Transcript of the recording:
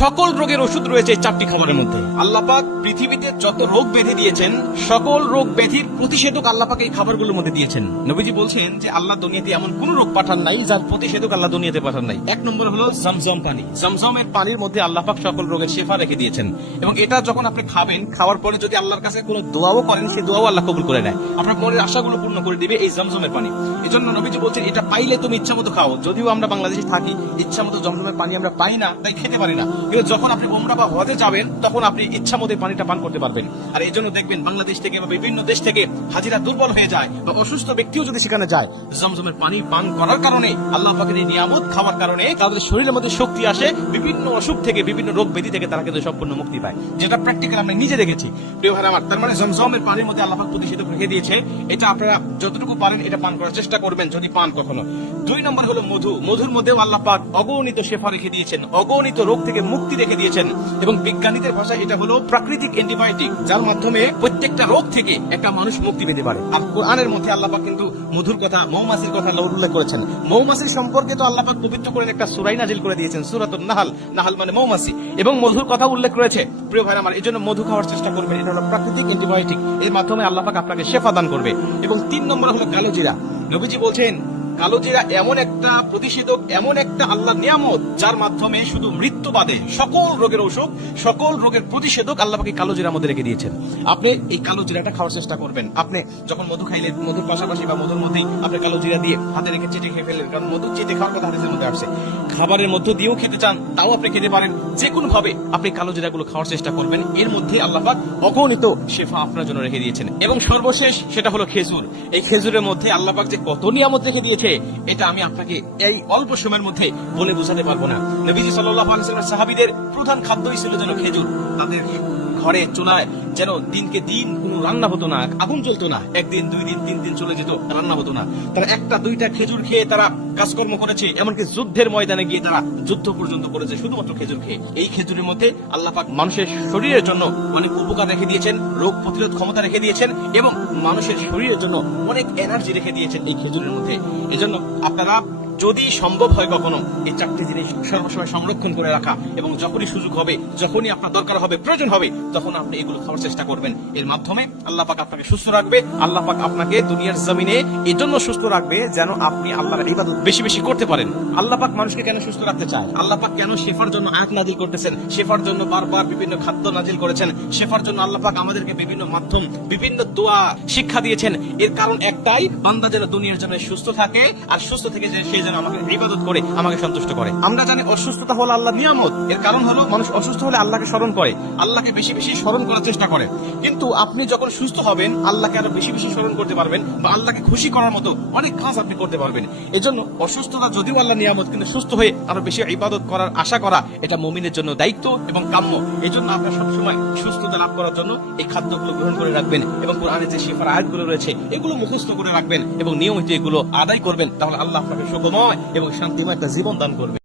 সকল রোগের ওষুধ রয়েছে চারটি খাবারের মধ্যে। আল্লাপাক পৃথিবীতে যত রোগ বেঁধে দিয়েছেন, সকল রোগ ব্যাধির প্রতিষেধক আল্লাপাক এই খাবারগুলোর মধ্যে দিয়েছেন। নবীজি বলছেন যে, আল্লাহ দুনিয়াতে এমন কোন রোগ পাঠান নাই যার প্রতিষেধক আল্লাহ দুনিয়াতে পাঠান নাই। এক নম্বর হলো জমজম পানি। জমজমের পানির মধ্যে আল্লাপাক সকল রোগের শেফা রেখে দিয়েছেন। এবং এটা যখন আপনি খাবেন, খাওয়ার পরে যদি আল্লাহর কাছে কোনো দোয়াও করেন, সেই দোয়াও আল্লাহ কবুল করে নেয়। আপনার মনের আশাগুলো পূর্ণ করে দিবে এই জমজমের পানি। এই জন্য নবীজি বলছেন, এটা পাইলে তুমি ইচ্ছা মতো খাও। যদিও আমরা বাংলাদেশে থাকি ইচ্ছা মতো জমজমের পানি আমরা পাই না, তাই খেতে পারি না। কিন্তু যখন আপনি ওমরা বা হজে যাবেন, তখন আপনি ইচ্ছা মতো পানিটা পান করতে পারবেন। আর এই জন্য দেখবেন বাংলাদেশ থেকে বা বিভিন্ন দেশ থেকে হাজিরা দুর্বল হয়ে যায় বা অসুস্থ ব্যক্তিও যদি সেখানে যায়, জমজমের পানি পান করার কারণে, আল্লাহ পাকের এই নিয়ামত খাওয়ার কারণে তাদের শরীরের মধ্যে শক্তি আসে, বিভিন্ন অসুখ থেকে, বিভিন্ন রোগ ব্যাধি থেকে তারা কিন্তু সম্পূর্ণ মুক্তি পায়। যেটা প্র্যাকটিক্যাল আমরা নিজে দেখেছি। প্রিয় ভাই আমার, তার মানে জমজমের পানির মধ্যে আল্লাহ পাক প্রতিষেধক রেখে দিয়েছে। এটা আপনারা যতটুকু পারেন এটা পান করার চেষ্টা করবেন, যদি পান কখনো। দুই নম্বর হলো মধু। মধুর মধ্যেও আল্লাহ পাক অগণিত শেফা রেখে দিয়েছেন। অগণিত রোগ থেকে মুক্তি রেখে দিয়েছেন এবং বিজ্ঞানীদের ভাষায় এটা হলো প্রাকৃতিক অ্যান্টিবায়োটিক যার মাধ্যমে প্রত্যেকটা রোগ থেকে একটা মানুষ মুক্তি পেতে পারে। আর কোরআনের মধ্যে আল্লাহ পাক কিন্তু মধুর কথা, মৌমাছির কথা উল্লেখ করেছেন। মৌমাছির সম্পর্কে তো আল্লাহ পাক পবিত্র করে একটা সুরাই নাজিল করে দিয়েছেন, সুরাতুন নাহাল। নাহাল মানে মৌমাছি। এবং মধুর কথা উল্লেখ রয়েছে। প্রিয় ভাই আমার এই জন্য মধু খাওয়ার চেষ্টা করবেন। এটা হলো প্রাকৃতিক অ্যান্টিবায়োটিক এর মাধ্যমে আল্লাহ পাক আপনাকে শেফা দান করবে। এবং তিন নম্বর হলো কালোজিরা। নবীজি বলছেন কালোজিরা এমন একটা প্রতিষেধক, এমন একটা আল্লাহ নিয়ামত, যার মাধ্যমে শুধু মৃত্যু বাদে সকল রোগের ওষুধ সকল রোগের প্রতিষেধক আল্লাহ পাকে কালোজিরার মধ্যে রেখে দিয়েছেন। আপনি এই কালোজিরাটা খাওয়ার চেষ্টা করবেন। আপনি যখন মধু খাইলেন মধুর পাশাপাশি বা মধুর মধ্যেই আপনি কালোজিরা দিয়ে হাতে রেখে চেটে খেয়ে ফেললেন, কারণ মধু চেটে খাওয়ার কথা হাদিসের মধ্যে আসছে। খাবারের মধ্য দিয়েও খেতে চান, তাও আপনি খেতে পারেন। যে কোনো ভাবে আপনি কালোজিরা গুলো খাওয়ার চেষ্টা করবেন। এর মধ্যে আল্লাহ পাক অগণিত শেফা আপনার জন্য রেখে দিয়েছেন। এবং সর্বশেষ সেটা হলো খেজুর। এই খেজুরের মধ্যে আল্লাহ পাক যে কত নিয়ামত রেখে দিয়েছে এটা আমি আপনাকে এই অল্প সময়ের মধ্যে বলে বোঝাতে পারব না। নবীজি সাল্লাহ সাহাবীদের প্রধান খাদ্যই ছিল যেন খেজুর। তাদের ঘরে চুলায় যেন দিনকে দিন কোনো রান্না হতো না আগুন জ্বলতো না। একদিন, দুই দিন, তিন দিন চলে যেত রান্না হতো না। তারা একটা, দুইটা খেজুর খেয়ে তারা কাজকর্ম করেছে, এমনকি যুদ্ধের ময়দানে গিয়ে তারা যুদ্ধ পর্যন্ত করেছে, শুধুমাত্র খেজুর খেয়ে। এই খেজুরের মধ্যে আল্লাহ পাক মানুষের শরীরের জন্য অনেক উপকার রেখে দিয়েছেন, রোগ প্রতিরোধ ক্ষমতা রেখে দিয়েছেন, এবং মানুষের শরীরের জন্য অনেক এনার্জি রেখে দিয়েছেন এই খেজুরের মধ্যে। এজন্য আপনারা যদি সম্ভব হয় কখনো, এই চারটি জিনিস সর্বসময় সংরক্ষণ করে রাখা এবং যখনই সুযোগ হবে, যখনই আপনার দরকার হবে, প্রয়োজন হবে, তখন আপনি এগুলো খাওয়ার চেষ্টা করবেন। এর মাধ্যমে আল্লাহ পাক আপনাকে সুস্থ রাখবে, আল্লাহ পাক আপনাকে দুনিয়ার জমিনে এই জন্য সুস্থ রাখবে যেন আপনি আল্লাহর ইবাদত বেশি বেশি করতে পারেন। আল্লাহ পাক মানুষকে কেন সুস্থ রাখতে চায়? আল্লাহ পাক কেন শেফার জন্য আয়াত নাজিল করতেছেন? শেফার জন্য বারবার বিভিন্ন খাদ্য নাজিল করেছেন। শেফার জন্য আল্লাহ পাক আমাদেরকে বিভিন্ন মাধ্যম, বিভিন্ন দোয়া, শিক্ষা দিয়েছেন। এর কারণ একটাই, বান্দা যেন দুনিয়ার জন্য সুস্থ থাকে, আর সুস্থ থেকে সে যেন আমাকে ইবাদত করে, আমাকে সন্তুষ্ট করে। আমরা জানি অসুস্থতা হলো আল্লাহ নিয়ামত। এর কারণ হলো মানুষ অসুস্থ হলে আল্লাহকে স্মরণ করে, আল্লাহকে বেশি বেশি স্মরণ করার চেষ্টা করে। কিন্তু আপনি যখন সুস্থ হবেন, আল্লাহকে আরও বেশি বেশি স্মরণ করতে পারবেন বা আল্লাহকে খুশি করার মতো অনেক কাজ আপনি করতে পারবেন। এজন্য অসুস্থতা যদিও আল্লাহ নিয়ামত, কিন্তু সুস্থ হয়ে আরও বেশি ইবাদত করার আশা করা, এটা মুমিনের জন্য দায়িত্ব এবং কাম্য। এই জন্য আপনার সবসময় সুস্থতা লাভ করার জন্য এই খাদ্যগুলো গ্রহণ করে রাখবেন এবং কোরআনে যে শিফার আয়াতগুলো রয়েছে, এগুলো মুখস্থ করে রাখবেন এবং নিয়মিত এগুলো আদায় করবেন, তাহলে আল্লাহ আপনাকে সুখময় এবং শান্তিময় একটা জীবন দান করবে।